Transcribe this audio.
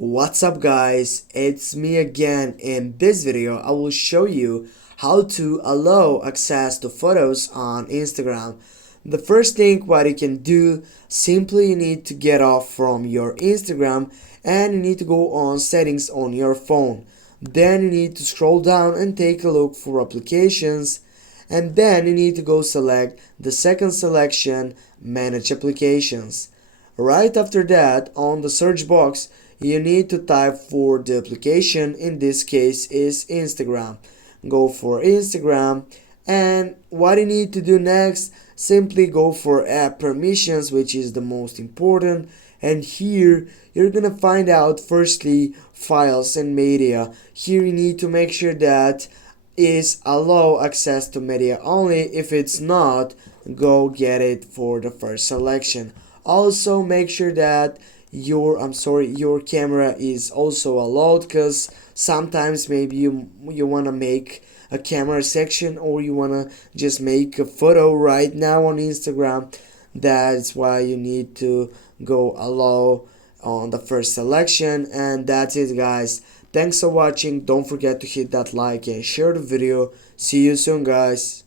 What's up guys, it's me again. In this video I will show you how to allow access to photos on Instagram. The first thing what you can do, simply you need to get off from your Instagram and you need to go on settings on your phone. Then you need to scroll down and take a look for applications, and then you need to go select the second selection, manage applications. Right after that, on the search box, you need to type for the application. In this case is Instagram. Go for Instagram, and what you need to do next, simply go for app permissions, which is the most important. And here you're gonna find out firstly files and media. Here you need to make sure that is allow access to media only. If it's not, go get it for the first selection. Also make sure that your camera is also allowed, because sometimes maybe you want to make a camera section, or you want to just make a photo right now on Instagram. That's why you need to go allow on the first selection. And that's it guys, thanks for watching. Don't forget to hit that like and share the video. See you soon guys.